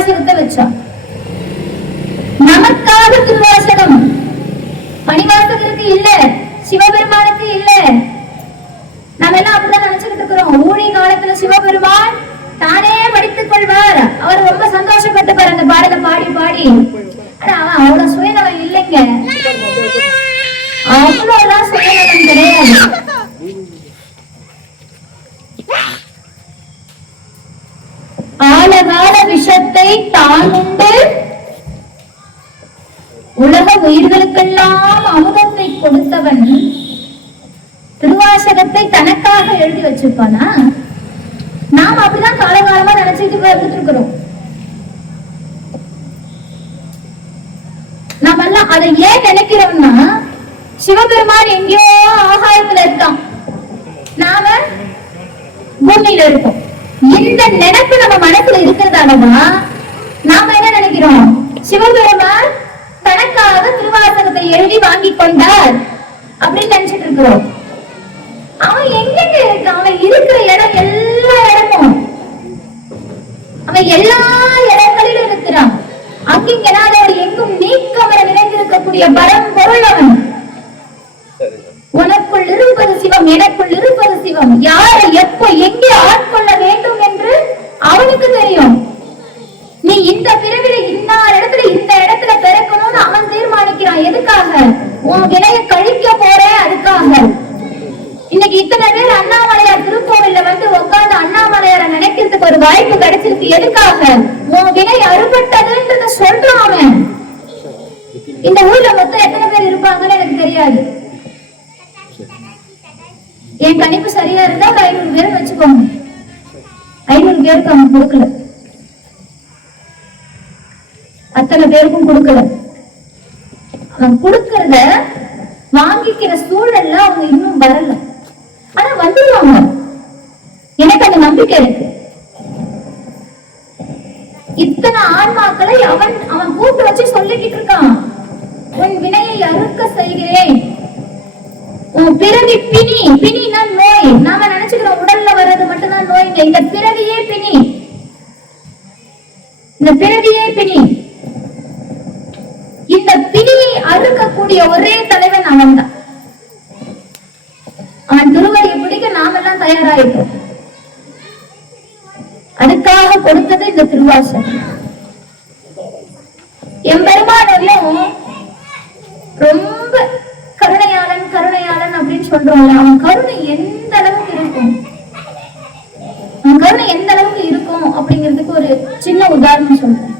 திருவாசகத்தை வச்சான். நமக்காக திருவாசகம். மணிவாசகருக்கு இல்ல, சிவபெருமானுக்கு இல்ல. நம்ம எல்லாம் அப்படிதான் நினைச்சுக்கிட்டு இருக்கிறோம். ஊழி காலத்துல சிவபெருமான் தானே படித்துக் கொள்வார். அவர் ரொம்ப சந்தோஷப்பட்டுப்பார் அந்த பாடலை பாடி பாடி. ஆனா அவன் அவ்வளவு சுயநலம் இல்லைங்க. அவ்வளவுதான் சுயநலம் கிடையாது. ஆழகால விஷத்தை தான் உண்டு உலக உயிர்களுக்கெல்லாம் அமுதத்தை கொடுத்தவன் திருவாசகத்தை தனக்காக எழுதி வச்சிருப்பானா? நாம் அப்படிதான் காலகாலமா நினைச்சிட்டு வந்துட்டு இருக்கிறோம். நாம எல்லாம் அதை ஏன் நினைக்கிறோம்னா, சிவபெருமான் எங்கேயோ ஆகாயத்துல இருக்கான், நாம பூமியில இருக்கோம். இந்த நினைப்பு நம்ம மனசுல இருக்கிறதாலதான் நாம என்ன நினைக்கிறோம், சிவபெருமான் தனக்காக திருவாசகத்தை எழுதி வாங்கி கொண்டார் அப்படின்னு நினைச்சிட்டு இருக்கிறோம். அவன் எங்க இருக்கான்? அவன் இருக்கிற இடம் எல்லா இடமும், அவன் எல்லா இடங்களிலும் இருக்கிறான். அங்கிங்கனாதவர் எங்கும் நீக்கமர நிறைந்திருக்கக்கூடிய பரம்பொருள் அவன். உனக்குள் இருப்பது சிவம், எனக்குள் இருப்பது சிவம். யாரை எப்போ எங்கே ஆட்கொள்ள வேண்டும் என்று அவனுக்கு தெரியும். நீ இந்த பிறவில இன்னார் இடத்துல இந்த இடத்துல பிறக்கணும்னு அவன் தீர்மானிக்கிறான். எதுக்காக? உன் வினையை கழிக்க போற, அதுக்காக. இன்னைக்கு இத்தனை பேர் அண்ணாமலையார் திருக்கோவில்ல வந்து உட்கார்ந்து அண்ணாமலையார நினைக்கிறதுக்கு ஒரு வாய்ப்பு கிடைச்சிருக்கு. எதுக்காக? உன் வினை அறுபட்டதுன்றத சொல்றான் அவன். இந்த ஊர்ல மொத்தம் எத்தனை பேர் இருப்பாங்கன்னு எனக்கு தெரியாது. என் கணிப்பு சரியா இருந்தா 500 பேர் வச்சுக்கோங்க. 500 பேருக்கு அவன் கொடுக்கல, அத்தனை பேருக்கும் கொடுக்கல. அவன் கொடுக்கறத வாங்கிக்கிற சூழல்ல அவங்க இன்னும் வரல. ஆனா வந்துருவாங்க, எனக்கு அந்த நம்பிக்கை இருக்கு. இத்தனை ஆன்மாக்களை அவன் கூட்டு வச்சு சொல்லிக்கிட்டு இருக்கான். உன் வினையை அறுக்க செய்கிறேன். உன் பிறவி பிணி, பிணினா நோய். நாம நினைச்சுக்கிறோம் உடல்ல வர்றது மட்டும்தான் நோய்ங்க. இந்த பிறவியே பிணி, இந்த பிறவியே பிணி. இந்த பிணியை அறுக்கக்கூடிய ஒரே தலைவன் அவன் தான். அவன் திருவடியை பிடிக்க நாம எல்லாம் தயாராயிட்டோம். அதுக்காக கொடுத்தது இந்த திருவாசகம். எம்பெருமானும் ரொம்ப கருணையாளன் கருணையாளன் அப்படின்னு சொல்றோம்ல, அவன் கருணை எந்த அளவுக்கு இருக்கும், அவன் கருணை எந்த அளவுக்கு இருக்கும் அப்படிங்கிறதுக்கு ஒரு சின்ன உதாரணம் சொல்றேன்.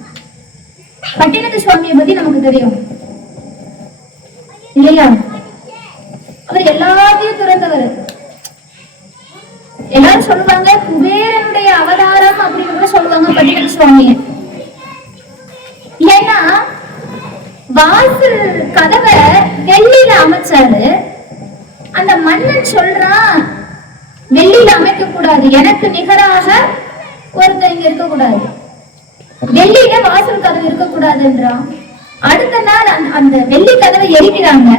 பட்டினத்து சுவாமியை பத்தி நமக்கு தெரியும் இல்லையா? அவர் எல்லாத்தையும் துறந்தவர். எல்லாரும் சொல்லுவாங்க குபேரனுடைய அவதாரம் அப்படின்னு சொல்லுவாங்க பட்டினத்து சுவாமியை. ஏன்னா வாசல் கதவை வெள்ளியில அமைச்சாரு. அந்த மன்னன் சொல்றான், வெள்ளியில அமைக்க கூடாது, எனக்கு நிகராக ஒருத்தர் இங்க இருக்க கூடாது, வெள்ளியில வாசல் கதவு இருக்கக்கூடாதுன்றான். அடுத்த நாள் அந்த வெள்ளி கதவை எரிக்கிறாங்க.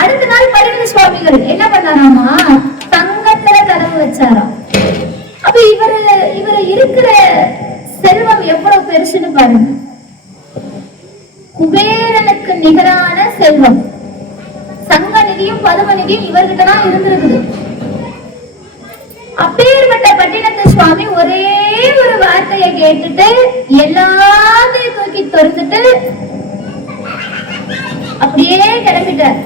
அடுத்த நாள் பட்டினத்து சுவாமிகள் என்ன பண்ணாராமா, தங்கத்துல கதவு வச்சாராம். அப்ப இவரு இருக்கிற செல்வம் எவ்வளவு பெருசுன்னு பாருங்க. குபேரனுக்கு நிகரான செல்வம். சங்க நிதியும் பதும நிதியும் இவர்கிட்டதான் இருந்திருக்குது. அப்பேற்பட்ட பட்டினத்து சுவாமி ஒரே ஒரு வார்த்தையை கேட்டுட்டு எல்லாத்தையும் தூக்கி தொடுத்துட்டு அப்படியே கிளம்பிட்டார்.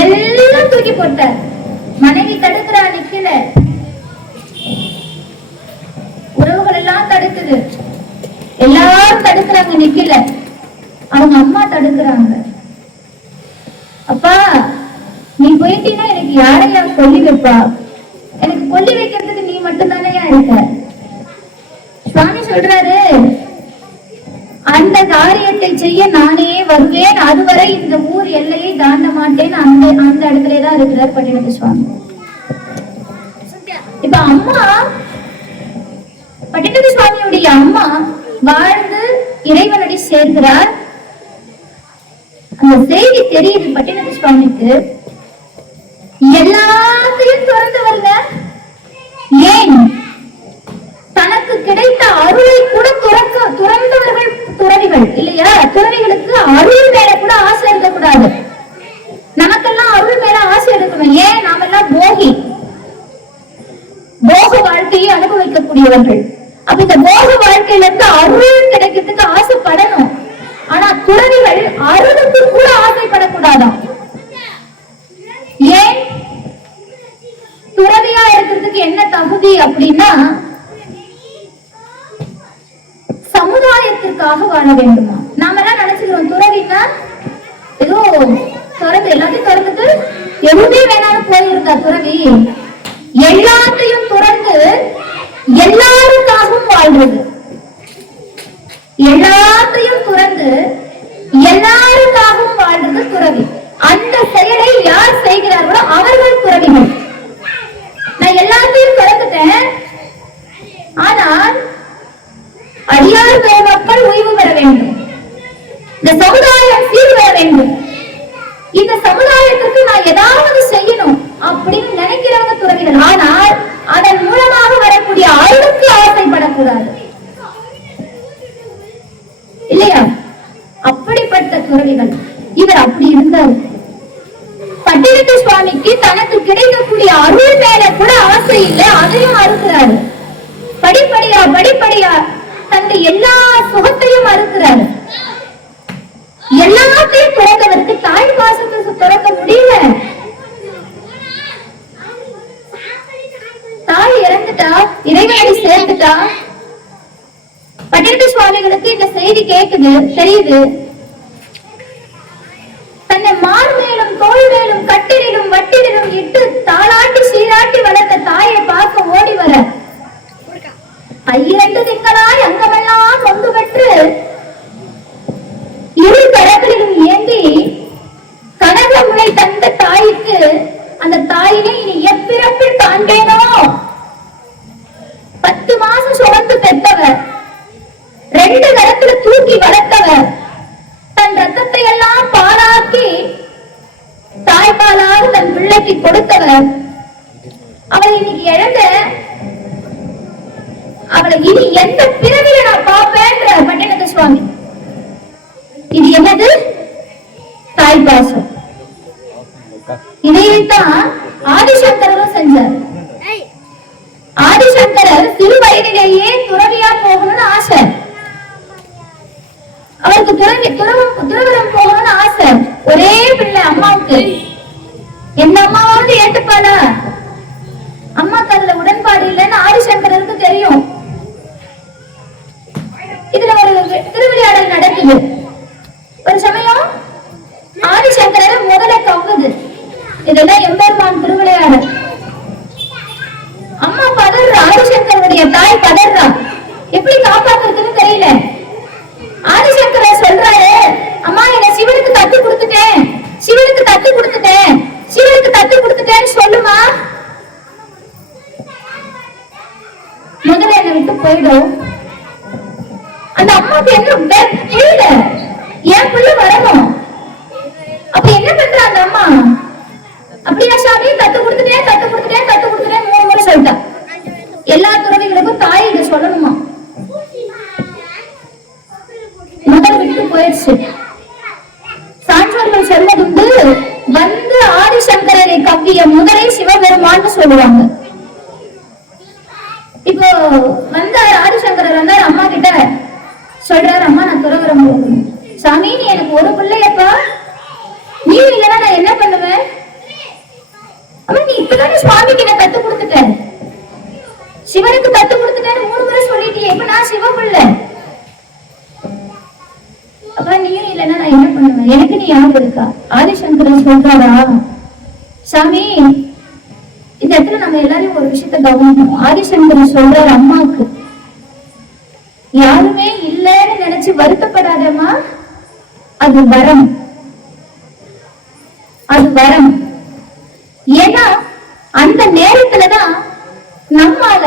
எல்லாம் தூக்கி போட்டார். மனைவி தடுக்கிறா, நிக்கல. உறவுகள் எல்லாம் தடுக்குது, எல்லாரும் தடுக்கிறாங்க, நிக்கல. அவங்க அம்மா தடுக்கிறாங்க. அப்பா நீ போயிட்டீங்கன்னா எனக்கு யாரையா கொல்லி வைப்பா? எனக்கு கொல்லி வைக்கிறதுக்கு நீ மட்டும்தானே இருக்க. சுவாமி சொல்றாரு, அந்த காரியத்தை செய்ய நானே வருவேன், அதுவரை இந்த ஊர் எல்லையை தாண்ட மாட்டேன். அந்த இடத்துலதான் இருக்கிறார் பட்டினத்து சுவாமி. இப்ப அம்மா, பட்டினத்து சுவாமியுடைய அம்மா வாழ்ந்து இறைவனடி சேர்க்கிறார். அந்த செய்தி தெரியுது பட்டினத்து சுவாமிக்கு. எல்லாத்தையும் திறந்து வரல. ஏன்? தனக்கு கிடைத்த அருளை கூட வாழக்கூடியவர்கள். அப்ப இந்த போக வாழ்க்கையில இருந்து அருள் கிடைக்கிறதுக்கு ஆசைப்படணும். ஆனா துறவிகள் அருளுக்கு கூட ஆசைப்படக்கூடாதாம். ஏன்? துறவியா இருக்கிறதுக்கு என்ன தகுதி அப்படின்னா சமுதாயத்திற்காக வாழ வேண்டுமா. நாம எல்லாம் நினைச்சுக்கிறோம் துறவின்னா ஏதோ துறந்து எல்லாத்தையும் துறந்துட்டு எதுவுமே வேணாலும் போயிருந்தா துறவி. எல்லாத்தையும் துறந்து எல்லாருக்காகவும் வாழ்றது. எல்லாத்தையும் துறந்து எல்லாருக்காகவும் வாழ்றது துறவி. அந்த செயலை யார் செய்கிறார்களோ அவர்கள் துறவிகள். நான் எல்லாத்தையும் துறந்துட்டேன், ஆனால் அடியார் பெருமக்கள் ஓய்வு பெற வேண்டும், இந்த சமுதாயம் சீர்பெற வேண்டும், இந்த சமுதாயத்திற்கு நான் ஏதாவது செய்யணும் அப்படின்னு நினைக்கிறவங்க துறவிகள். ஆனால் அதன் மூலமாக வரக்கூடிய அருளுக்கு ஆசைப்படக்கூடாது இல்லையா? அப்படிப்பட்ட துறவிகள். இவர் அப்படி இருந்தார். பட்டினத்து சுவாமிக்கு தனக்கு கிடைக்கக்கூடிய அருள் மேல கூட ஆசை இல்லை, அதையும் அறுக்கிறாரு. படிப்படியா படிப்படியா தன்னுடைய எல்லா சுகத்தையும் அறுக்கிறாரு. எல்லாத்தையும் துறந்தவருக்கு தாய் பாசத்தை துறக்க முடியல. தாய் இறந்துட்டா, இறைவனை சேர்த்துட்டா. பட்டினத்து சுவாமிகளுக்கு இந்த செய்தி கேக்குது, தெரியுது. தன்னை மார் மேலும் தோல் மேலும் கட்டிலும் வட்டிலும் இட்டு தாளாட்டி சீராட்டி வளர்த்த தாயை பார்க்க ஓடி வர 12 திங்களாய் அங்கமெல்லாம் கொண்டு பெற்று இரு கடற்களிலும் ஏந்தி கனக முனை தந்த தாய்க்கு அந்த தாயினை இனி எப்பிறப்பில் காண்பேனோ. 10 மாசம் சுமந்து பெற்றவர், 2 கரத்துல தூக்கி வளர்த்தவர், தன் ரத்தத்தை எல்லாம் பாலாக்கி தாய்ப்பாலாக தன் பிள்ளைக்கு கொடுத்தவர், அவளை இன்னைக்கு இழந்த, அவளை இனி எந்த பிறவில நான் பார்ப்பேன்ற பட்டினத்து சுவாமி. இது என்னது? தாய் பாசம். இதைத்தான் ஆதிசங்கரரும் செஞ்சார். ஆதிசங்கரர் சிறு வயதிலேயே துறவியா போகணும்னு ஆசை. அவருக்கு துறவரம் போகணும்னு ஆசை. ஒரே பிள்ளை அம்மாவுக்கு. எந்த அம்மாவாவது ஏத்துப்பாளா? அம்மாக்கு அதுல உடன்பாடு இல்லைன்னு ஆதிசங்கரருக்கு தெரியும். இதுல ஒரு திருவிளையாடல் நடக்குது. ஒரு சமயம் ஆதிசங்கரர் முதல்ல கவுது. இதெல்லாம் எம்பெருமான் திருவிளையாடல். அம்மா பதற, ஆதிசங்கருடைய தாய் பதறா. எப்படி காப்பாத்துறதுன்னு தெரியல. ஆதிசங்கரர் சொல்றாரு, அம்மா என்ன சிவனுக்கு தத்து கொடுத்துட்டேன், சிவனுக்கு தத்து கொடுத்துட்டேன், சிவனுக்கு தத்து கொடுத்துட்டேன்னு சொல்லுமா. முதல்ல என்னை விட்டு போயிடும். அந்த அம்மாவுக்கு என்ன புரியல, என் பிள்ளை வரணும். அப்ப என்ன பண்ற அந்த அம்மா? அப்படியா சாமி, தத்து கொடுத்துட்டேன் தத்து கொடுத்துட்டேன் தத்து கொடுத்துட்டேன் 3 முறை சொல்லிட்டா. எல்லா துறவிகளுக்கும் தாய் இதை சொல்லணுமா? முதல் விட்டு போயிடுச்சு. சான்றோர்கள் சொல்வதுண்டு, வந்து ஆதிசங்கரரை கவ்விய முதலை சிவபெருமான்னு சொல்லுவாங்க. இப்போ வந்தார் ஆதிசங்கரர், வந்தார் அம்மா கிட்ட சொல்றாரு, அம்மா நான் துறவரம் போகணும். சாமி நீ எனக்கு ஒரு பிள்ளையப்பா, நீ இல்லைன்னா நான் என்ன பண்ணுவேன்? அம்மா நீ இப்பதானே சுவாமிக்கு என்ன தத்து கொடுத்துட்ட, சிவனுக்கு தத்து கொடுத்துட்டேன்னு 3 முறை சொல்லிட்டியே, இப்ப நான் சிவ பிள்ளை. அப்ப நீயும் இல்லைன்னா நான் என்ன பண்ணுவேன்? எனக்கு நீ யாரு இருக்கா? ஆதிசங்கரன் சொல்றாரா, சாமி இந்த இடத்துல நம்ம எல்லாரையும் ஒரு விஷயத்த கவனிக்கணும். ஆதிசங்கரன் சொல்றாரு அம்மாவுக்கு, யாருமே இல்லைன்னு நினைச்சு வருத்தப்படாதம்மா, அது வரம், அது வரம். ஏன்னா அந்த நேரத்துலதான் நம்மால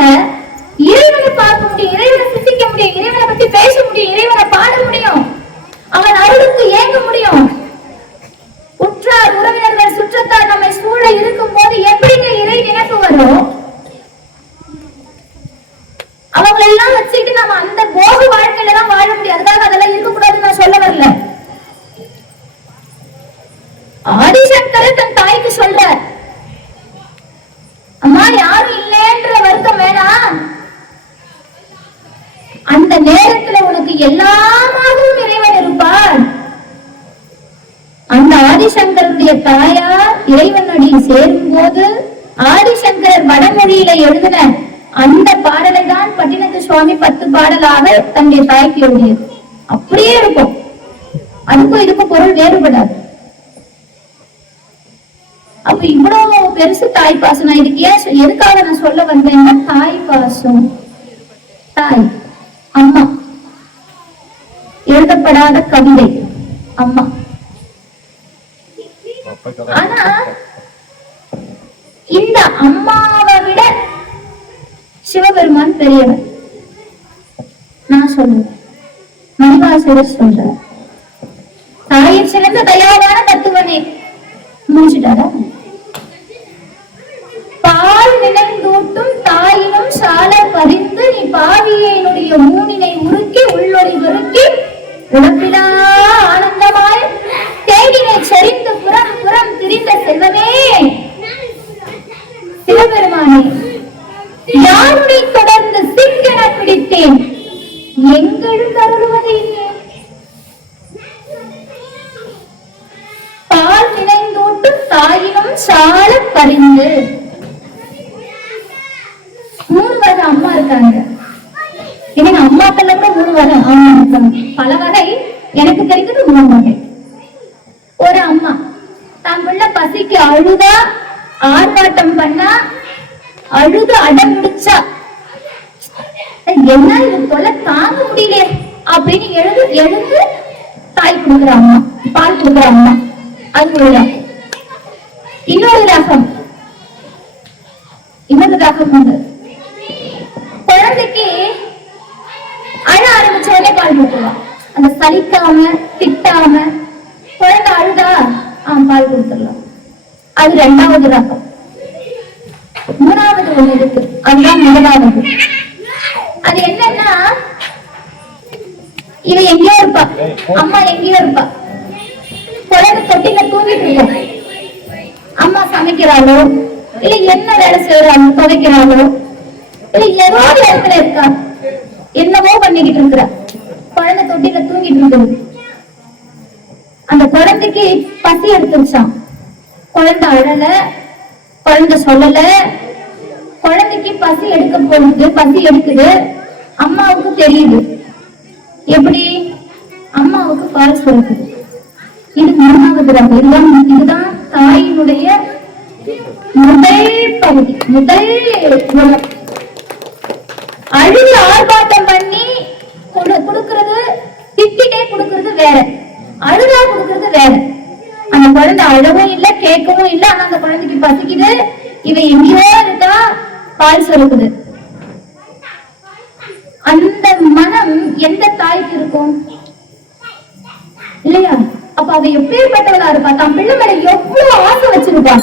இறைவனை பார்க்க முடியும், இறைவனை சிந்திக்க முடியும், இறைவனை பத்தி பேச முடியும், இறைவனை பாட முடியும், அவன் அருளுக்கு ஏங்க முடியும். உற்றார் உறவினர்கள் சுற்றத்தார் நம்மை சூழ இருக்கும் போது எப்படிங்க இறை நினைப்பு வரும்? அவங்களை எல்லாம் வச்சுக்கிட்டு நம்ம அந்த போக வாழ்க்கையில தான் வாழ முடியும். அதுக்காக அதெல்லாம் இருக்கக்கூடாதுன்னு நான் சொல்ல வரல. ஆதிசங்கரர் தன் அந்த நேரத்துல உனக்கு எல்லாமாகவும் இறைவன் இருப்பார். அந்த ஆதிசங்கருடைய தாயார் இறைவன் அடியில் சேரும் போது ஆதிசங்கரர் வடமொழியில எழுதின அந்த பாடலை தான் பட்டினத்து சுவாமி 10 பாடலாக தன்னுடைய தாய்க்கு எழுதியது. அப்படியே இருக்கும். அதுக்கும் இதுக்கும் பொருள் வேறுபடாது. அப்ப இவ்வளவு பெருசு தாய் பாசம். நான் இதுக்கு எதுக்காக நான் சொல்ல வந்தேன்னா, தாய் பாசம், தாய், அம்மா, எழுதப்படாத கவிதை அம்மா. ஆனா இந்த அம்மாவை விட சிவபெருமான் பெரியவர். நான் சொல்றேன், மணிவாசகர் சொல்றார், தாயின் சிறந்த தயாவான தத்துவனே. முடிச்சுட்டாரா? பால் நினைந்தூட்டும் தாயினும் சால பறிந்து நீ பாவியனுடைய மூனினை உருக்கி உள்ளொளி வெறுக்கி உடம்பிலா ஆனந்தமாய் தேடினை சரிந்து புறம் புறம் திரிந்த செல்வமே சிவபெருமானே, யாருனை தொடர்ந்து சிக்கென பிடித்தேன் எங்களும் தருளுவதே. பால் நினைந்தூட்டும் தாயினும் சால பறிந்து. 3 வகை அம்மா இருக்காங்க. எனக்கு அம்மாக்கள்ல கூட 3 வகை அம்மா இருக்காங்க. பல வகை, எனக்கு தெரிஞ்சது 3 வகை. ஒரு அம்மா தன் பிள்ளை பசிக்கு அழுதா, ஆர்ப்பாட்டம் பண்ணா, அழுது அடம் முடிச்சா, என்ன இது தொல்லை தாங்க முடியல அப்படின்னு எழுந்து தாய் கொடுக்குற அம்மா, பால் கொடுக்குற அம்மா. அது ஒரு ரகம். இன்னொரு ரகம் உண்டு. குழந்தைக்கு அழ ஆரம்பிச்ச உடனே பால் கொடுத்துருவான். அந்த சலிக்காம திட்டாம குழந்தை அழுதா பால் கொடுத்துடலாம். அது 2வது ரகம். 3வது ஒண்ணு இருக்கு, அதுதான் 1வது. அது என்னன்னா, இவ எங்கேயோ இருப்பா, அம்மா எங்கேயோ இருப்பா, குழந்தை தொட்டில தூங்கிட்டு இருக்கும். அம்மா சமைக்கிறாளோ இல்ல என்ன வேலை செய்யறாளோ, துவைக்கிறாளோ இல்ல ஏதோ இடத்துல இருக்கா, என்னவோ பண்ணிக்கிட்டு இருக்கிறா. குழந்தை தொட்டில தூங்கிட்டு இருக்குது. அந்த குழந்தைக்கு பசி எடுத்துருச்சான். குழந்தை அழல, குழந்தை சொல்லல. குழந்தைக்கு பசி எடுக்க போகுது, பசி எடுக்குது. அம்மாவுக்கு தெரியுது. எப்படி? அம்மாவுக்கு பால் சுரக்குது. இது 3வது ரகம். இதுதான் தாயினுடைய முதல் பகுதி, முதல் குணம். அழுது ஆர்ப்பாட்டம் பண்ணி கொடுக்கறது, திட்டிட்டே கொடுக்கறது வேற, அழுதா கொடுக்கறது வேற. அந்த குழந்தை அழவும் இல்ல, கேட்கவும் இல்ல. ஆனா அந்த குழந்தைக்கு பசிக்குது, இவ எங்கேயோ இருக்கா, பால் சுரக்குது. அந்த மனம் எந்த தாய்க்கு இருக்கும் இல்லையா? அப்ப அவ எப்பேற்பட்டவளா இருப்பா? தன் பிள்ளை மேல எவ்வளவு ஆசை வச்சிருப்பா.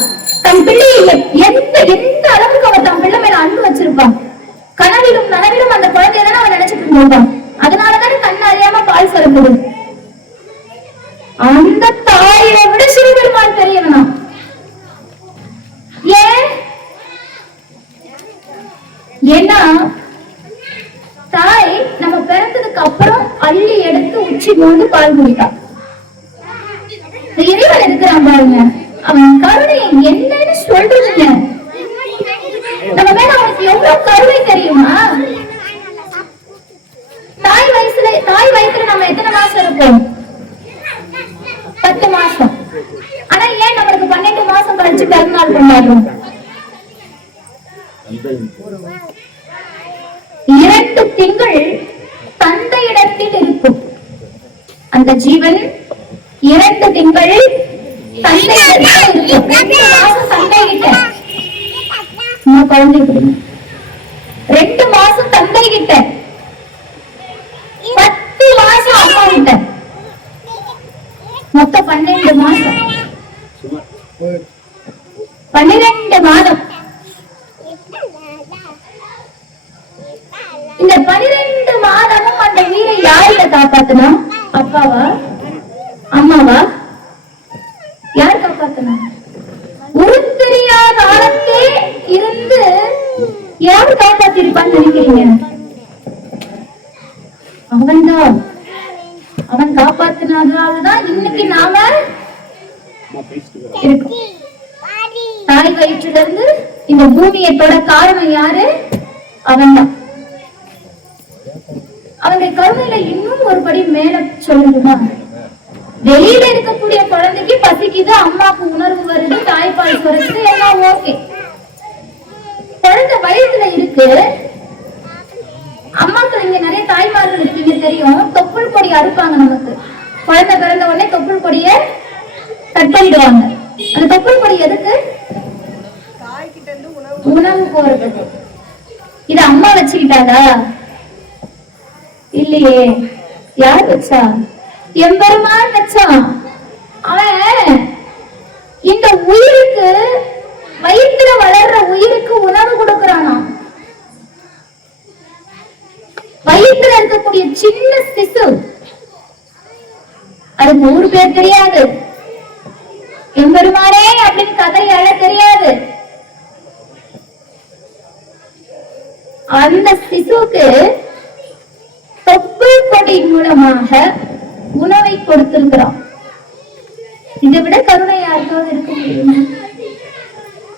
தன் பிள்ளைய எந்த அளவுக்கு அவ தன் பிள்ளை மேல அன்பு வச்சிருப்பா. கனவிலும் நனவிலும் அந்த குழந்தைய தானே அவன் நினைச்சிட்டு இருந்திருப்பான். அதனாலதானே கண்ணு அறியாம பால் சுரக்குது. அந்த தாயை விட சிவபெருமான் பெரியவனா? ஏன்னா தாய் நம்ம பிறந்ததுக்கு அப்புறம் அள்ளி எடுத்து உச்சி கொண்டு பால் குடித்தா. இறைவன் இருக்கிறான் பாருங்க, அவன் கருணை என்னன்னு சொல்றதுங்க. நம்ம மேல அவனுக்கு எவ்வளவு கருணை தெரியுமா? தாய் வயசுல நம்ம எத்தனை மாசம் இருப்போம்? 10 மாசம். ஆனா ஏன் நம்மளுக்கு 12 மாசம் கழிச்சு பிறந்தநாள் கொண்டாடுறோம்? 2 திங்கள் தந்தையிடத்தில் இருக்கும் அந்த ஜீவன். 2 திங்கள் தந்தையிடத்தில் இருக்கும். 2 மாசம் தந்தைகிட்ட குழந்தை, 2 மாசம் தந்தை கிட்ட, 10 மாசம் அம்மா கிட்ட, மொத்தம் 12 மாசம். 12 மாதம். இந்த 12 மாதமும் அந்த வீரை யார்கிட்ட காப்பாத்தனா? அப்பாவா அம்மாவா? யார் காப்பாத்தனா? உருத்தெரியாத காலத்தே இருந்து யார் காப்பாத்திருப்பான்னு நினைக்கிறீங்க? அவன்தான். அவன் காப்பாத்தினதுனாலதான் இன்னைக்கு நாம இருக்கோம். தாய் வயிற்றுல இருந்து இந்த பூமியை தொட காரணம் யாரு? அவன்தான். அவனுடைய கருணையில இன்னும் ஒரு படி மேல சொல்லணுமா, வெளியில இருக்கக்கூடிய குழந்தைக்கு பசிக்குது, அம்மாக்கு உணர்வு வருது, தாய்ப்பால் சுரக்குது, எல்லாம் ஓகே. குழந்தை வயிற்றுல இருக்கு. அம்மாக்கள் இங்க நிறைய தாய்மார்கள் இருக்கீங்க தெரியும். தொப்புள் கொடி அறுப்பாங்க. நமக்கு குழந்தை பிறந்த உடனே தொப்புள் கொடிய கட் பண்ணிடுவாங்க. அந்த தொப்புள் கொடி எதுக்கு? உணவு போறது. இது அம்மா வச்சுக்கிட்டாதா? இல்லையே. யார் வச்சா? எம்பெருமான் வச்சான். அவன் இந்த உயிருக்கு, வயிற்றுல வளர்ற உயிருக்கு உணவு கொடுக்கிறானா. வயிற்றுல இருக்கக்கூடிய சின்ன சிசு, அதுக்கு ஊர் பேர் தெரியாது, எம்பெருமானே அப்படின்னு கதை அழ தெரியாது. அந்த சிசுக்கு தொப்புள் கொடி மூலமாக உணவை கொடுத்திருக்கிறான். இதை விட கருணை யாருக்காவது இருக்க முடியுமா?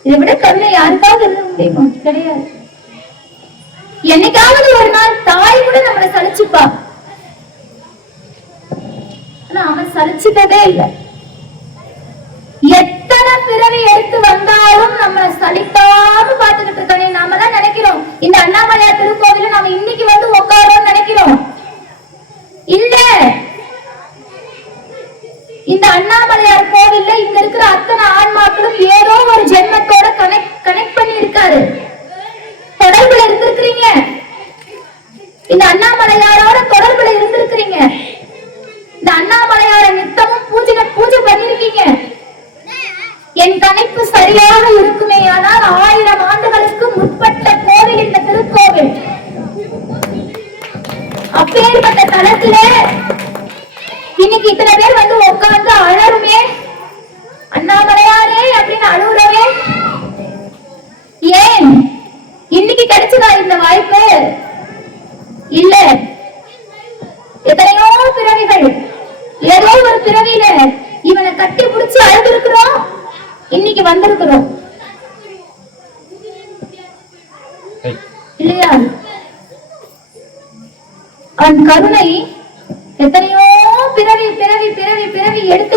இதை விட கருணை யாருக்காவது இருக்க முடியுமா? கிடையாது. என்னைக்காவது ஒரு நாள் தாய் கூட நம்மளை சலிச்சுப்பா. ஆனா அவன் சலிச்சுட்டதே இல்லை. எத்தனை பிறவி எடுத்து வந்தாலும் நம்மளை சலிக்காம பாத்துக்கிட்டு இருக்கானே. நாம தான் நினைக்கிறோம் இந்த அண்ணாமலையார் திருக்கோவில நாம இன்னைக்கு வந்து உட்காரோம்னு நினைக்கிறோம். இல்ல, இந்த அண்ணாமலையார் கோவில்ல இங்க இருக்கிற அத்தனை ஆன்மாக்களும் ஏதோ ஒரு ஜென்மத்தோட கனெக்ட் பண்ணி இருக்காரு. தொடர்புல இருந்திருக்கிறீங்க. இந்த அண்ணாமலையாரோட தொடர்புல இருந்திருக்கிறீங்க. இந்த அண்ணாமலையார நித்தமும் பூஜை பண்ணிருக்கீங்க. என் கணிப்பு சரியாக இருக்குமே ஆனால் 1000 ஆண்டுகளுக்கு முற்பட்ட கோவில் இந்த திருக்கோவில். அப்பேற்பட்ட தளத்துல இன்னைக்கு இத்தனை பேர் வந்து உட்கார்ந்து அழறுமே, அண்ணாமலையாரே அப்படின்னு அழுகுறவே. ஏன் இன்னைக்கு கிடைச்சதா இந்த வாய்ப்பு? இல்ல, எத்தனையோ பிறவிகள் ஏதோ ஒரு பிறவியில இவனை கட்டி பிடிச்சு அழுதுருக்கிறோம், இன்னைக்கு வந்திருக்கிறோம் இல்லையா? அவன் கருணை எத்தனையோ பிறவி பிறவி பிறவி பிறவி எடுத்து